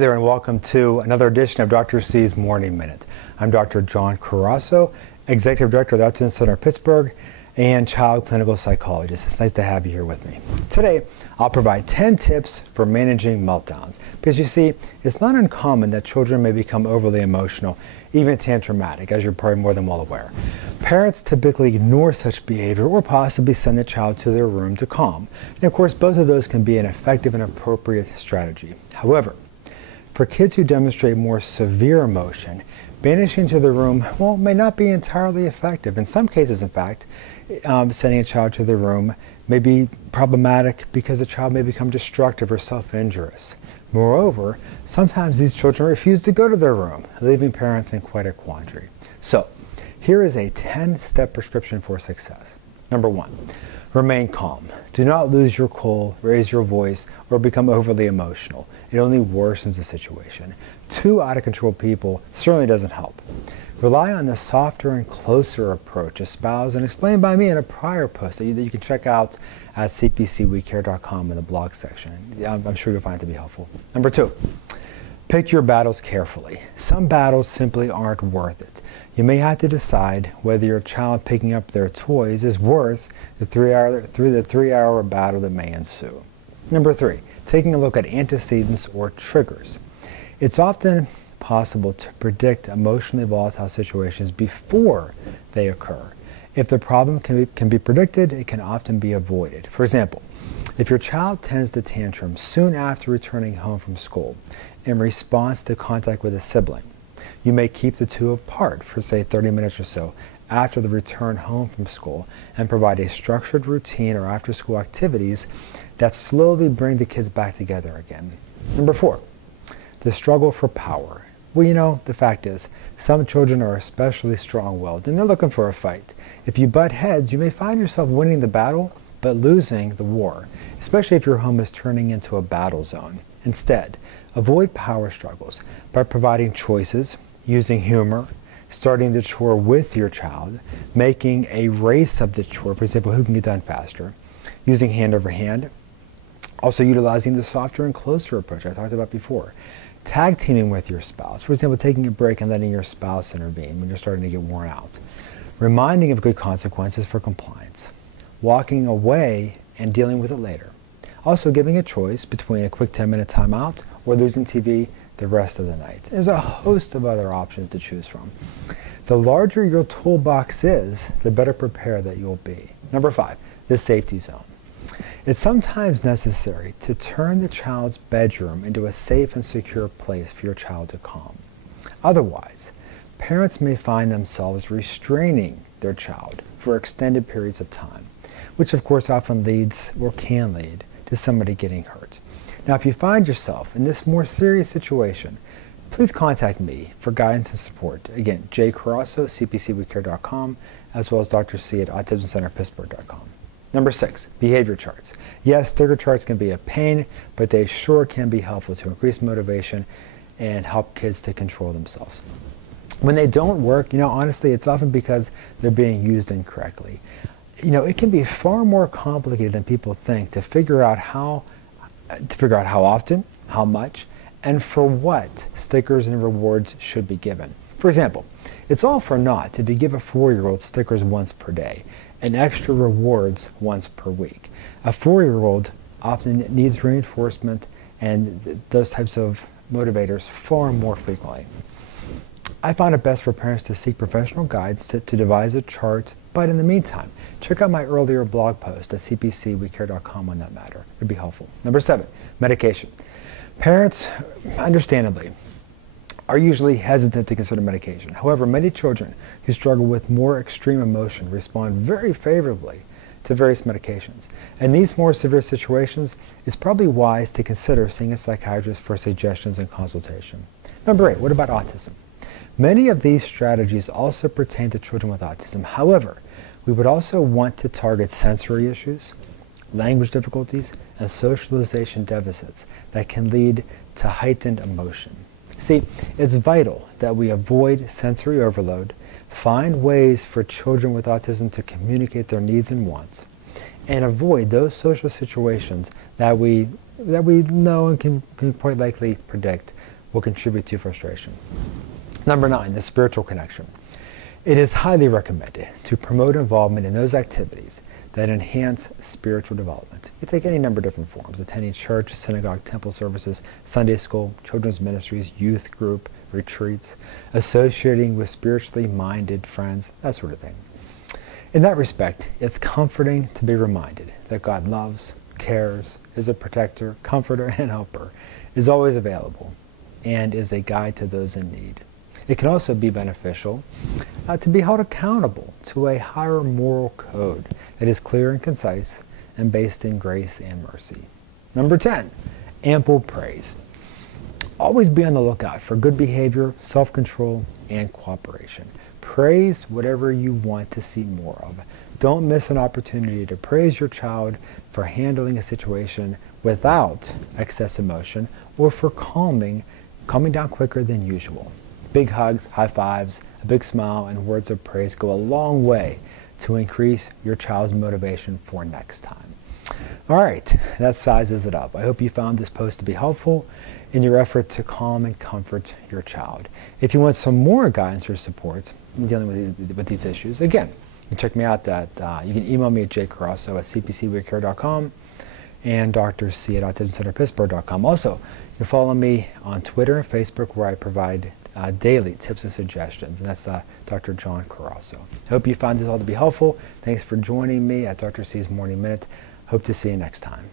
there, and welcome to another edition of Dr. C's Morning Minute. I'm Dr. John Carasso, Executive Director of the Autism Center of Pittsburgh and Child Clinical Psychologist. It's nice to have you here with me. Today, I'll provide 10 tips for managing meltdowns. Because you see, it's not uncommon that children may become overly emotional, even tantrumatic, as you're probably more than well aware. Parents typically ignore such behavior or possibly send the child to their room to calm. And of course, both of those can be an effective and appropriate strategy. However, for kids who demonstrate more severe emotion, banishing to the room, well, may not be entirely effective. In some cases, in fact, sending a child to the room may be problematic because the child may become destructive or self-injurious. Moreover, sometimes these children refuse to go to their room, leaving parents in quite a quandary. So, here is a 10-step prescription for success. Number 1, remain calm. Do not lose your cool, raise your voice, or become overly emotional. It only worsens the situation. Too out-of-control people certainly doesn't help. Rely on the softer and closer approach espoused and explained by me in a prior post that you can check out at cpcwecare.com in the blog section. I'm sure you'll find it to be helpful. Number 2, pick your battles carefully. Some battles simply aren't worth it. You may have to decide whether your child picking up their toys is worth the three-hour battle that may ensue. Number 3, taking a look at antecedents or triggers. It's often possible to predict emotionally volatile situations before they occur. If the problem can be predicted, it can often be avoided. For example, if your child tends to tantrum soon after returning home from school in response to contact with a sibling, you may keep the two apart for, say, 30 minutes or so after the return home from school and provide a structured routine or after-school activities that slowly bring the kids back together again. Number 4, the struggle for power. Well, you know, the fact is, some children are especially strong-willed and they're looking for a fight. If you butt heads, you may find yourself winning the battle but losing the war, especially if your home is turning into a battle zone. Instead, avoid power struggles by providing choices, using humor, starting the chore with your child, making a race of the chore, for example, who can get done faster, using hand over hand, also utilizing the softer and closer approach I talked about before, tag teaming with your spouse, for example, taking a break and letting your spouse intervene when you're starting to get worn out, reminding of good consequences for compliance, walking away and dealing with it later, also giving a choice between a quick 10-minute timeout or losing TV the rest of the night. There's a host of other options to choose from. The larger your toolbox is, the better prepared that you'll be. Number 5, the safety zone. It's sometimes necessary to turn the child's bedroom into a safe and secure place for your child to calm. Otherwise, parents may find themselves restraining their child for extended periods of time, which of course often leads or can lead to somebody getting hurt. Now, if you find yourself in this more serious situation, please contact me for guidance and support. Again, J. Carasso, cpcwecare.com, as well as Dr. C at autismcenterpittsburgh.com. Number 6, behavior charts. Yes, sticker charts can be a pain, but they sure can be helpful to increase motivation and help kids to control themselves. When they don't work, honestly, it's often because they're being used incorrectly. It can be far more complicated than people think to figure out how often, how much, and for what stickers and rewards should be given. For example, it's all for naught to give a 4-year-old stickers once per day and extra rewards once per week. A 4-year-old often needs reinforcement and those types of motivators far more frequently. I found it best for parents to seek professional guides to devise a chart, but in the meantime, check out my earlier blog post at cpcwecare.com on that matter. It would be helpful. Number 7, medication. Parents, understandably, are usually hesitant to consider medication. However, many children who struggle with more extreme emotion respond very favorably to various medications. In these more severe situations, it's probably wise to consider seeing a psychiatrist for suggestions and consultation. Number 8, what about autism? Many of these strategies also pertain to children with autism. However, we would also want to target sensory issues, language difficulties, and socialization deficits that can lead to heightened emotion. See, it's vital that we avoid sensory overload, find ways for children with autism to communicate their needs and wants, and avoid those social situations that we know and can quite likely predict will contribute to frustration. Number 9, the spiritual connection. It is highly recommended to promote involvement in those activities that enhance spiritual development. You take any number of different forms: attending church, synagogue, temple services, Sunday school, children's ministries, youth group, retreats, associating with spiritually minded friends, that sort of thing. In that respect, it's comforting to be reminded that God loves, cares, is a protector, comforter, and helper, is always available, and is a guide to those in need. It can also be beneficial to be held accountable to a higher moral code that is clear and concise and based in grace and mercy. Number 10, ample praise. Always be on the lookout for good behavior, self-control, and cooperation. Praise whatever you want to see more of. Don't miss an opportunity to praise your child for handling a situation without excess emotion or for calming down quicker than usual. Big hugs, high fives, a big smile, and words of praise go a long way to increase your child's motivation for next time. All right, that sizes it up. I hope you found this post to be helpful in your effort to calm and comfort your child. If you want some more guidance or support in dealing with these issues, again, you can check me out you can email me at jcrosso@cpcwecare.com and Dr. C at autismcenterpittsburgh.com. Also, you can follow me on Twitter and Facebook, where I provide daily tips and suggestions, and that's Dr. John Carasso. Hope you found this all to be helpful. Thanks for joining me at Dr. C's Morning Minute. Hope to see you next time.